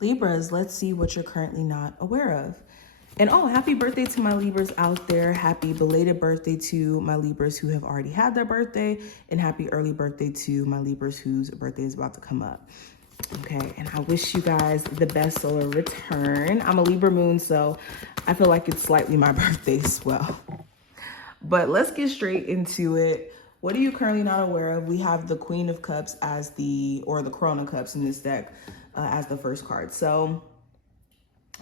Libras, let's see what you're currently not aware of. And oh, happy birthday to my Libras out there. Happy belated birthday to my Libras who have already had their birthday. And happy early birthday to my Libras whose birthday is about to come up. Okay, and I wish you guys the best solar return. I'm a Libra moon, so I feel like it's slightly my birthday as well. But let's get straight into it. What are you currently not aware of? We have the Queen of Cups as or the Corona Cups in this deck as the first card. So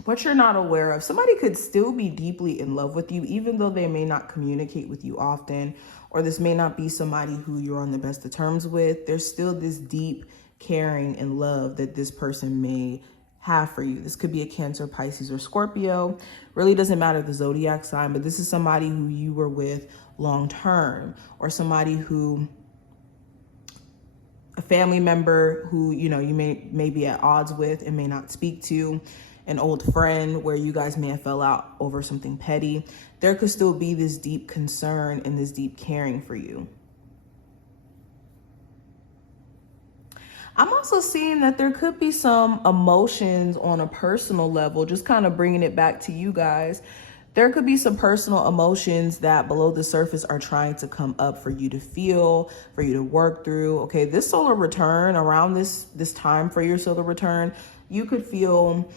what you're not aware of, somebody could still be deeply in love with you, even though they may not communicate with you often, or this may not be somebody who you're on the best of terms with. There's still this deep caring and love that this person may have for you. This could be a Cancer, Pisces, or Scorpio. Really doesn't matter the zodiac sign, but this is somebody who you were with long term, or somebody who, a family member who, you know, you may be at odds with and may not speak to, an old friend where you guys may have fell out over something petty. There could still be this deep concern and this deep caring for you. I'm also seeing that there could be some emotions on a personal level, just kind of bringing it back to you guys. There could be some personal emotions that below the surface are trying to come up for you to feel, for you to work through. Okay, this solar return, around this time for your solar return, you could feel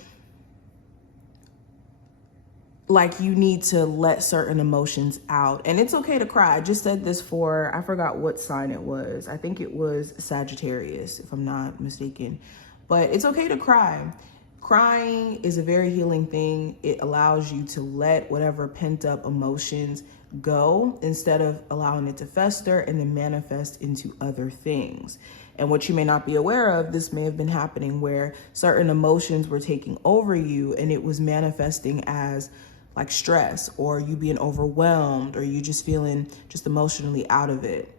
like you need to let certain emotions out. And it's okay to cry. I just said this for, I forgot what sign it was. I think it was Sagittarius, if I'm not mistaken. But it's okay to cry. Crying is a very healing thing. It allows you to let whatever pent up emotions go instead of allowing it to fester and then manifest into other things. And what you may not be aware of, this may have been happening where certain emotions were taking over you and it was manifesting as like stress, or you being overwhelmed, or you just feeling just emotionally out of it.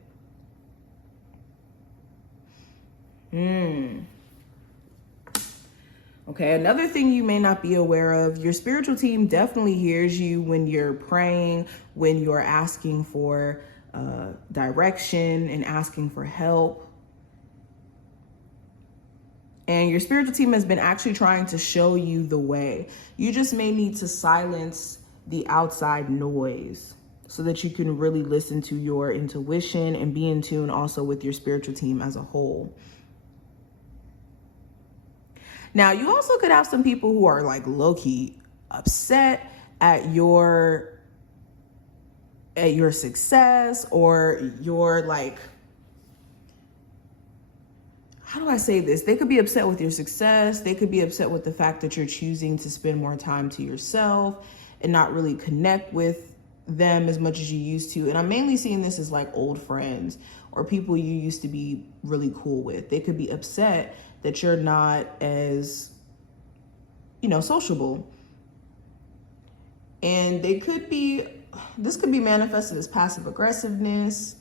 Okay, another thing you may not be aware of, your spiritual team definitely hears you when you're praying, when you're asking for direction and asking for help. And your spiritual team has been actually trying to show you the way. You just may need to silence the outside noise so that you can really listen to your intuition and be in tune also with your spiritual team as a whole. Now, you also could have some people who are like low-key upset at your success, or your like, how do I say this? They could be upset with your success. They could be upset with the fact that you're choosing to spend more time to yourself and not really connect with them as much as you used to. And I'm mainly seeing this as like old friends or people you used to be really cool with. They could be upset that you're not as, sociable. And this could be manifested as passive aggressiveness.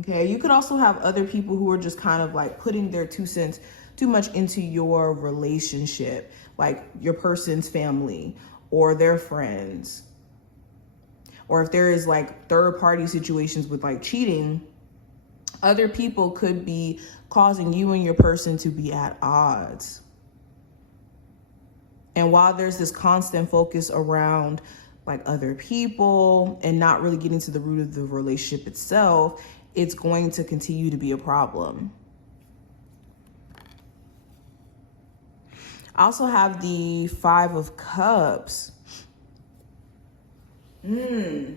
Okay, you could also have other people who are just kind of like putting their 2 cents too much into your relationship, like your person's family or their friends. Or if there is like third party situations with like cheating, other people could be causing you and your person to be at odds. And while there's this constant focus around like other people and not really getting to the root of the relationship itself, it's going to continue to be a problem. I also have the 5 of Cups. Somebody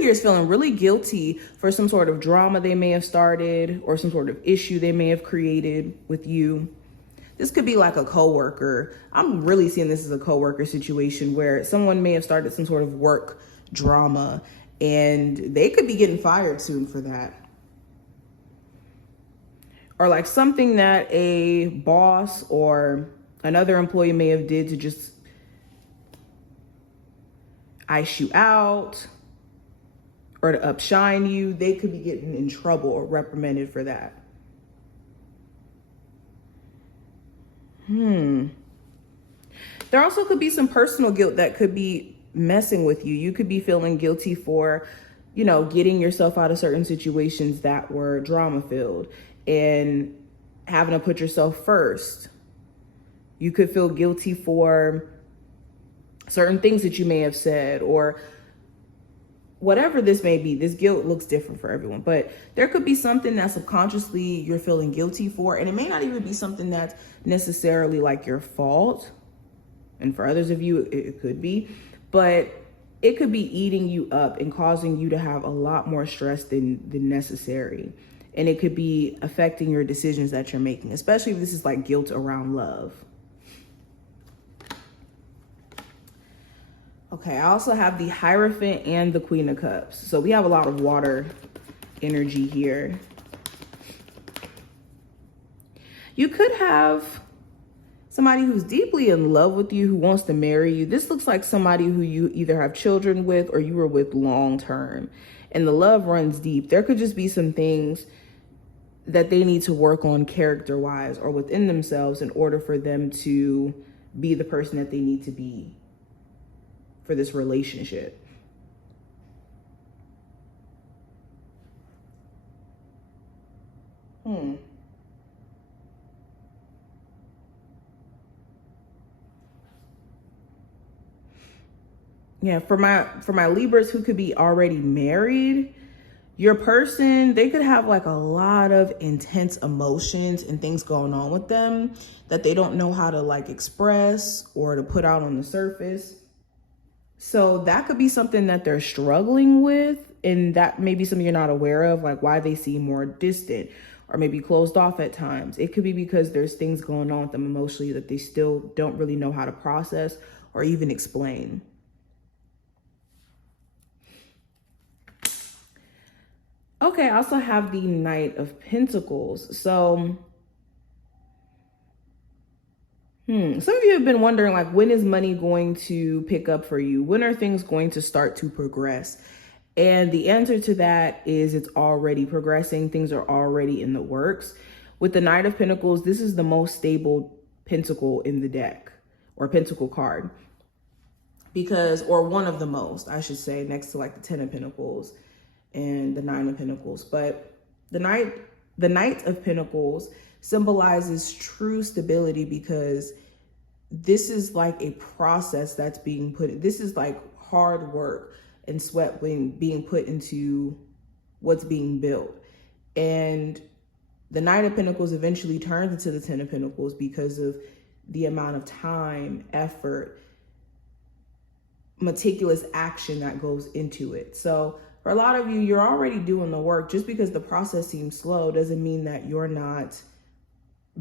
here is feeling really guilty for some sort of drama they may have started or some sort of issue they may have created with you. This could be like a coworker. I'm really seeing this as a coworker situation where someone may have started some sort of work drama and they could be getting fired soon for that. Or like something that a boss or another employee may have did to just ice you out or to upshine you. They could be getting in trouble or reprimanded for that. There also could be some personal guilt that could be messing with you. You could be feeling guilty for, getting yourself out of certain situations that were drama filled. and having to put yourself first. You could feel guilty for certain things that you may have said, or whatever this may be. This guilt looks different for everyone, but there could be something that subconsciously you're feeling guilty for, and it may not even be something that's necessarily like your fault. And for others of you, it could be, but it could be eating you up and causing you to have a lot more stress than necessary. And it could be affecting your decisions that you're making, especially if this is like guilt around love. Okay, I also have the Hierophant and the Queen of Cups. So we have a lot of water energy here. You could have somebody who's deeply in love with you, who wants to marry you. This looks like somebody who you either have children with or you were with long term, and the love runs deep. There could just be some things that they need to work on character-wise or within themselves in order for them to be the person that they need to be for this relationship. Yeah, for my Libras who could be already married, your person, they could have like a lot of intense emotions and things going on with them that they don't know how to like express or to put out on the surface. So that could be something that they're struggling with, and that may be something you're not aware of, like why they seem more distant or maybe closed off at times. It could be because there's things going on with them emotionally that they still don't really know how to process or even explain. Okay, I also have the Knight of Pentacles. So, some of you have been wondering, like, when is money going to pick up for you? When are things going to start to progress? And the answer to that is it's already progressing. Things are already in the works. With the Knight of Pentacles, this is the most stable pentacle in the deck, or pentacle card. Because, or one of the most, I should say, next to like the 10 of Pentacles and the 9 of Pentacles. But the Knight of Pentacles symbolizes true stability, because this is like a process that's being put, this is like hard work and sweat being put into what's being built. And the Knight of Pentacles eventually turns into the 10 of Pentacles because of the amount of time, effort, meticulous action that goes into it. So for a lot of you, you're already doing the work. Just because the process seems slow doesn't mean that you're not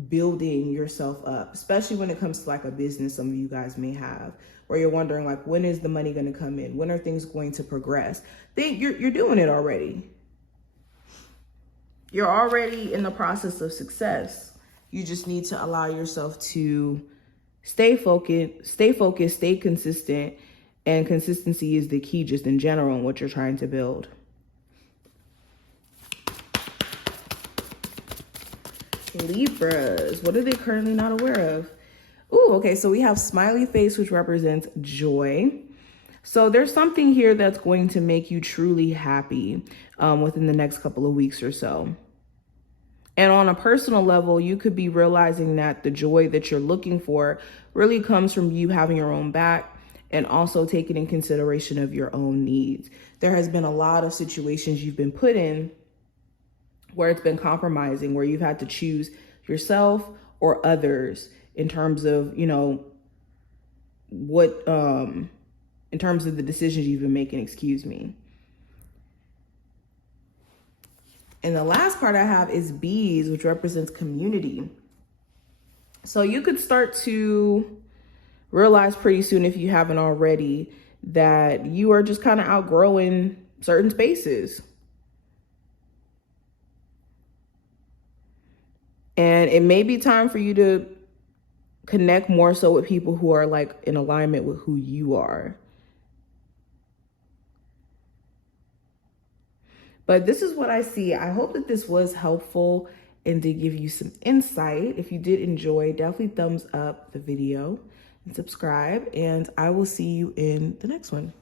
building yourself up, especially when it comes to like a business some of you guys may have, where you're wondering like, when is the money going to come in? When are things going to progress? You're doing it already. You're already in the process of success. You just need to allow yourself to stay focused, stay consistent. And consistency is the key just in general in what you're trying to build. Libras, what are they currently not aware of? Ooh, okay, so we have smiley face, which represents joy. So there's something here that's going to make you truly happy within the next couple of weeks or so. And on a personal level, you could be realizing that the joy that you're looking for really comes from you having your own back and also taking in consideration of your own needs. There has been a lot of situations you've been put in where it's been compromising, where you've had to choose yourself or others in terms of, you know, what, in terms of the decisions you've been making, excuse me. And the last card I have is bees, which represents community. So you could start to realize pretty soon, if you haven't already, that you are just kind of outgrowing certain spaces. And it may be time for you to connect more so with people who are like in alignment with who you are. But this is what I see. I hope that this was helpful and did give you some insight. If you did enjoy, definitely thumbs up the video and subscribe, and I will see you in the next one.